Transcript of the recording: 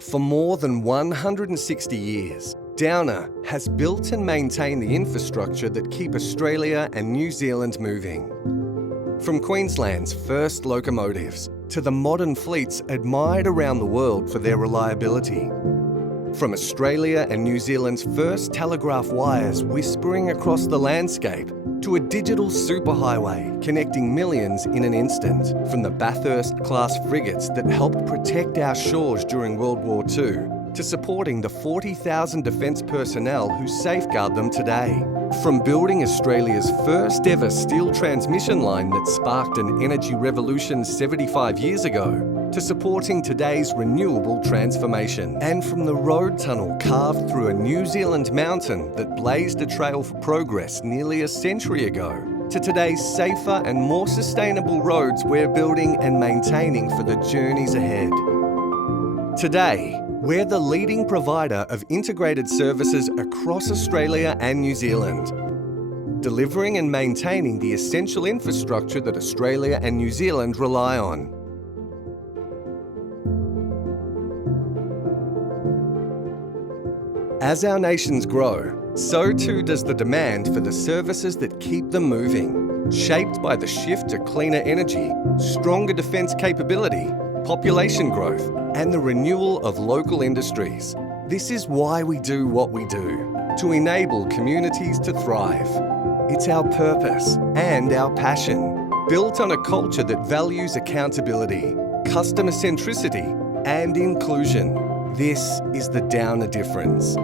For more than 160 years, Downer has built and maintained the infrastructure that keep Australia and New Zealand moving. From Queensland's first locomotives to the modern fleets admired around the world for their reliability. From Australia and New Zealand's first telegraph wires whispering across the landscape to a digital superhighway connecting millions in an instant. From the Bathurst-class frigates that helped protect our shores during World War II to supporting the 40,000 defence personnel who safeguard them today. From building Australia's first ever steel transmission line that sparked an energy revolution 75 years ago, to supporting today's renewable transformation. And from the road tunnel carved through a New Zealand mountain that blazed a trail for progress nearly a century ago, to today's safer and more sustainable roads we're building and maintaining for the journeys ahead. Today, we're the leading provider of integrated services across Australia and New Zealand, delivering and maintaining the essential infrastructure that Australia and New Zealand rely on. As our nations grow, so too does the demand for the services that keep them moving, shaped by the shift to cleaner energy, stronger defence capability, population growth, and the renewal of local industries. This is why we do what we do, to enable communities to thrive. It's our purpose and our passion, built on a culture that values accountability, customer centricity, and inclusion. This is the Downer difference.